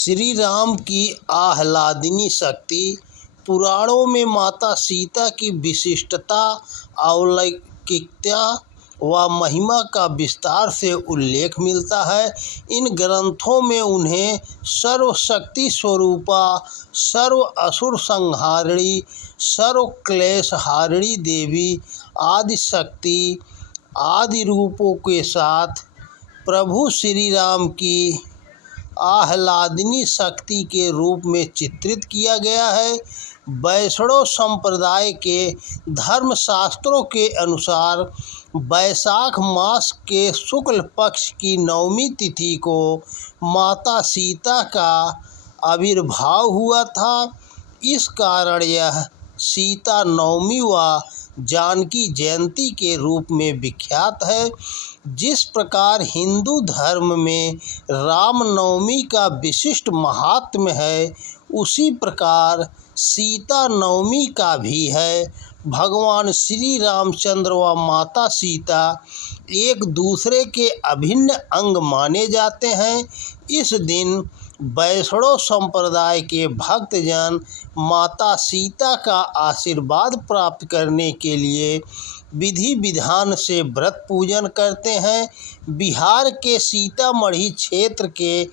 श्री राम की आह्लादिनी शक्ति। पुराणों में माता सीता की विशिष्टता, अलौकिकता व महिमा का विस्तार से उल्लेख मिलता है। इन ग्रंथों में उन्हें सर्वशक्ति स्वरूपा, सर्व असुर संहारिणी, सर्व क्लेश हारिणी देवी, आदि शक्ति आदि रूपों के साथ प्रभु श्री राम की आह्लादिनी शक्ति के रूप में चित्रित किया गया है। वैष्णव संप्रदाय के धर्मशास्त्रों के अनुसार वैशाख मास के शुक्ल पक्ष की नवमी तिथि को माता सीता का आविर्भाव हुआ था। इस कारण यह सीता नवमी व जानकी जयंती के रूप में विख्यात है। जिस प्रकार हिंदू धर्म में रामनवमी का विशिष्ट महात्म्य है, उसी प्रकार सीता नवमी का भी है। भगवान श्री रामचंद्र व माता सीता एक दूसरे के अभिन्न अंग माने जाते हैं। इस दिन वैष्णव संप्रदाय के भक्तजन माता सीता का आशीर्वाद प्राप्त करने के लिए विधि विधान से व्रत पूजन करते हैं। बिहार के सीतामढ़ी क्षेत्र के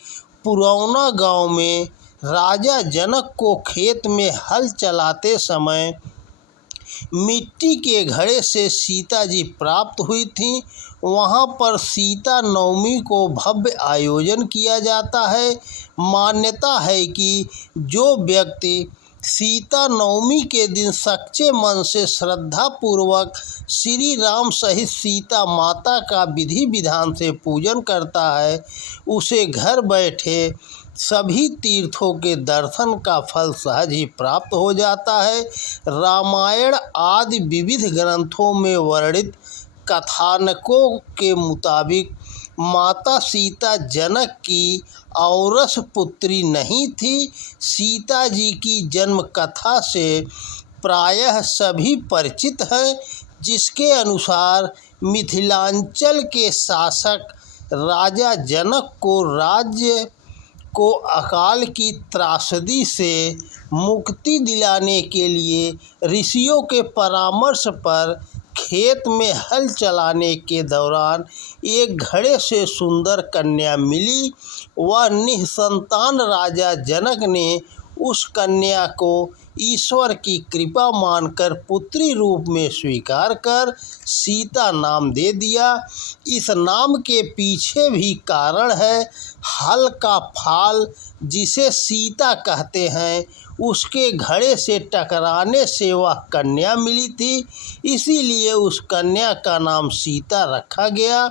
पुरौना गांव में राजा जनक को खेत में हल चलाते समय मिट्टी के घड़े से सीता जी प्राप्त हुई थीं। वहां पर सीता नवमी को भव्य आयोजन किया जाता है। मान्यता है कि जो व्यक्ति सीता नवमी के दिन सच्चे मन से श्रद्धा पूर्वक श्री राम सहित सीता माता का विधि विधान से पूजन करता है, उसे घर बैठे सभी तीर्थों के दर्शन का फल सहज ही प्राप्त हो जाता है। रामायण आदि विविध ग्रंथों में वर्णित कथानकों के मुताबिक माता सीता जनक की औरस पुत्री नहीं थी। सीता जी की जन्म कथा से प्रायः सभी परिचित हैं, जिसके अनुसार मिथिलांचल के शासक राजा जनक को राज्य को अकाल की त्रासदी से मुक्ति दिलाने के लिए ऋषियों के परामर्श पर खेत में हल चलाने के दौरान एक घड़े से सुंदर कन्या मिली। वह निसंतान राजा जनक ने उस कन्या को ईश्वर की कृपा मानकर पुत्री रूप में स्वीकार कर सीता नाम दे दिया। इस नाम के पीछे भी कारण है। हल का फाल जिसे सीता कहते हैं, उसके घड़े से टकराने से वह कन्या मिली थी, इसीलिए उस कन्या का नाम सीता रखा गया।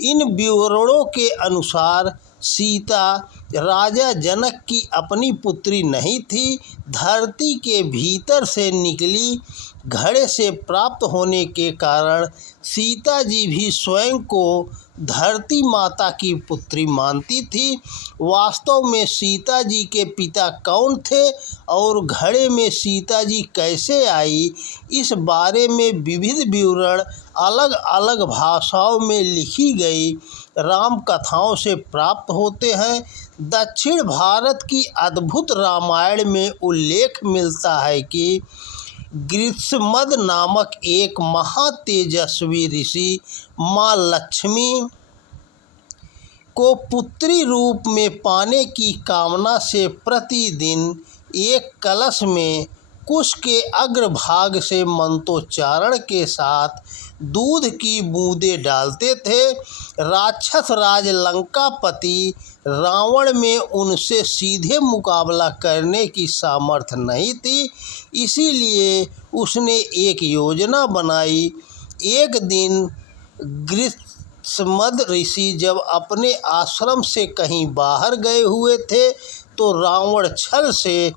इन विवरणों के अनुसार सीता राजा जनक की अपनी पुत्री नहीं थी। धरती के भीतर से निकली घड़े से प्राप्त होने के कारण सीता जी भी स्वयं को धरती माता की पुत्री मानती थी। वास्तव में सीता जी के पिता कौन थे और घड़े में सीता जी कैसे आई, इस बारे में विविध विवरण अलग अलग भाषाओं में लिखी गई राम कथाओं से प्राप्त होते हैं। दक्षिण भारत की अद्भुत रामायण में उल्लेख मिलता है कि ग्रीष्मद नामक एक महातेजस्वी ऋषि माँ लक्ष्मी को पुत्री रूप में पाने की कामना से प्रतिदिन एक कलश में कुश के अग्रभाग से मंत्रोच्चारण के साथ दूध की बूंदें डालते थे। राक्षस राज लंकापति रावण में उनसे सीधे मुकाबला करने की सामर्थ्य नहीं थी, इसीलिए उसने एक योजना बनाई। एक दिन ग्रीष्मद ऋषि जब अपने आश्रम से कहीं बाहर गए हुए थे, तो रावण छल से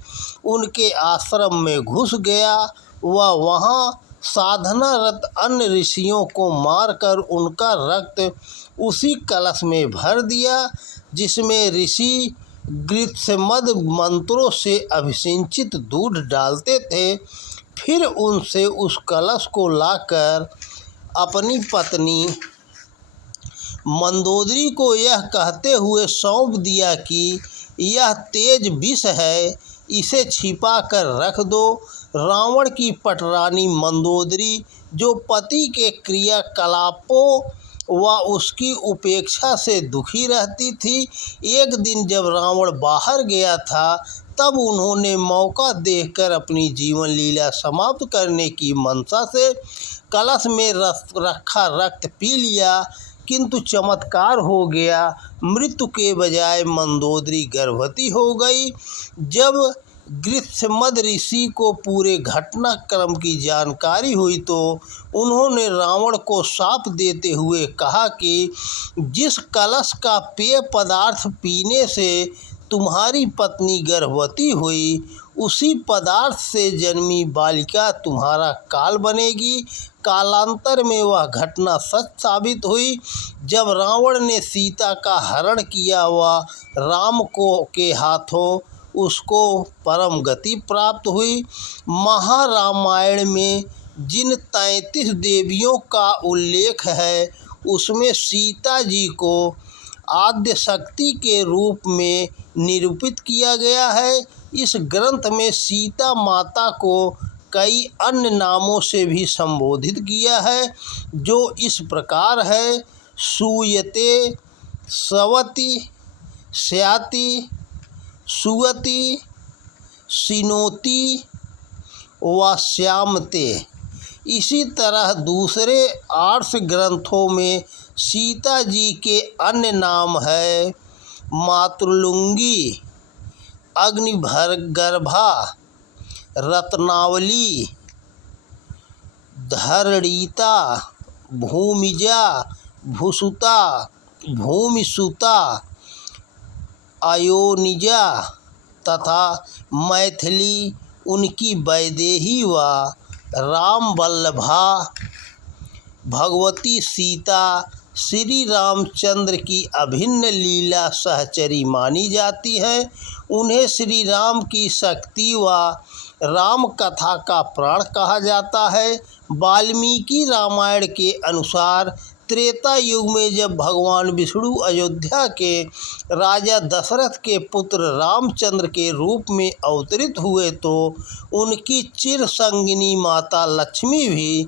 उनके आश्रम में घुस गया। वह वहाँ साधनारत अन्य ऋषियों को मारकर उनका रक्त उसी कलश में भर दिया, जिसमें ऋषि ग्रीष्मद मंत्रों से अभिसिंचित दूध डालते थे। फिर उनसे उस कलश को लाकर अपनी पत्नी मंदोदरी को यह कहते हुए सौंप दिया कि यह तेज विष है, इसे छिपा कर रख दो। रावण की पटरानी मंदोदरी, जो पति के क्रियाकलापों व उसकी उपेक्षा से दुखी रहती थी, एक दिन जब रावण बाहर गया था तब उन्होंने मौका देखकर अपनी जीवन लीला समाप्त करने की मंशा से कलश में रखा रक्त पी लिया, किंतु चमत्कार हो गया। मृत्यु के बजाय मंदोदरी गर्भवती हो गई। जब गृत्समद ऋषि को पूरे घटनाक्रम की जानकारी हुई तो उन्होंने रावण को शाप देते हुए कहा कि जिस कलश का पेय पदार्थ पीने से तुम्हारी पत्नी गर्भवती हुई, उसी पदार्थ से जन्मी बालिका तुम्हारा काल बनेगी। कालांतर में वह घटना सच साबित हुई। जब रावण ने सीता का हरण किया व राम के हाथों उसको परम गति प्राप्त हुई। महारामायण में जिन 33 देवियों का उल्लेख है, उसमें सीता जी को आद्य शक्ति के रूप में निरूपित किया गया है। इस ग्रंथ में सीता माता को कई अन्य नामों से भी संबोधित किया है, जो इस प्रकार है: सूयते, सवती, स्याति, सुवती, सिनोती व श्यामते। इसी तरह दूसरे 8 ग्रंथों में सीता जी के अन्य नाम है: मातृलुंगी, अग्निगर्भा, रत्नावली, धरणीता, भूमिजा, भूसुता, भूमिसुता, अयोनिजा तथा मैथिली उनकी वैदेही व रामवल्लभा। भगवती सीता श्री रामचंद्र की अभिन्न लीला सहचरी मानी जाती है। उन्हें श्री राम की शक्ति व राम कथा का प्राण कहा जाता है। वाल्मीकि रामायण के अनुसार त्रेता युग में जब भगवान विष्णु अयोध्या के राजा दशरथ के पुत्र रामचंद्र के रूप में अवतरित हुए तो उनकी चिर संगिनी माता लक्ष्मी भी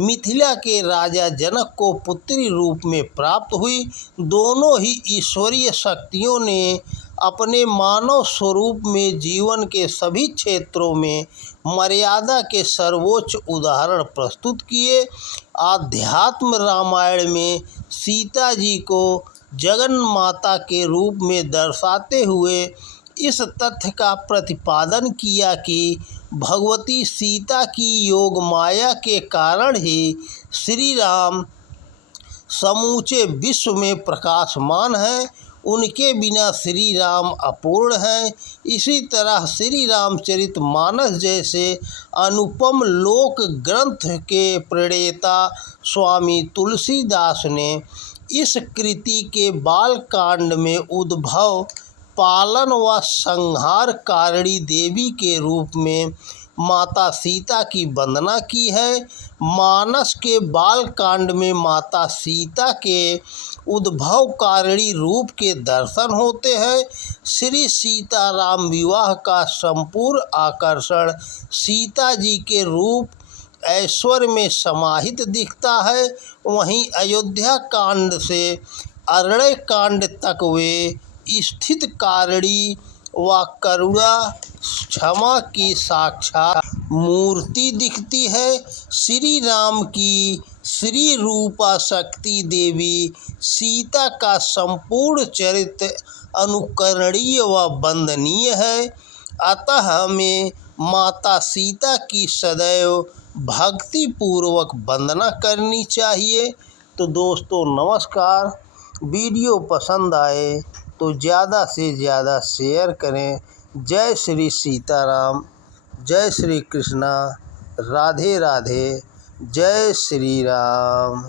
मिथिला के राजा जनक को पुत्री रूप में प्राप्त हुई। दोनों ही ईश्वरीय शक्तियों ने अपने मानव स्वरूप में जीवन के सभी क्षेत्रों में मर्यादा के सर्वोच्च उदाहरण प्रस्तुत किए। आध्यात्म रामायण में सीता जी को जगन माता के रूप में दर्शाते हुए इस तथ्य का प्रतिपादन किया कि भगवती सीता की योग माया के कारण ही श्री राम समूचे विश्व में प्रकाशमान हैं। उनके बिना श्री राम अपूर्ण हैं। इसी तरह श्री रामचरित मानस जैसे अनुपम लोक ग्रंथ के प्रणेता स्वामी तुलसीदास ने इस कृति के बाल कांड में उद्भव, पालन व संहार कारिणी देवी के रूप में माता सीता की वंदना की है। मानस के बाल कांड में माता सीता के उद्भव कारिणी रूप के दर्शन होते हैं। श्री सीताराम विवाह का संपूर्ण आकर्षण सीता जी के रूप ऐश्वर्य में समाहित दिखता है। वहीं अयोध्या कांड से अरण्य कांड तक वे स्थित कारिणी व करुणा क्षमा की साक्षात मूर्ति दिखती है। श्री राम की श्री रूपा शक्ति देवी सीता का संपूर्ण चरित्र अनुकरणीय व वंदनीय है। अतः हमें माता सीता की सदैव भक्ति पूर्वक वंदना करनी चाहिए। तो दोस्तों नमस्कार। वीडियो पसंद आए तो ज़्यादा से ज़्यादा शेयर करें। जय श्री सीताराम, जय श्री कृष्णा, राधे राधे, जय श्री राम।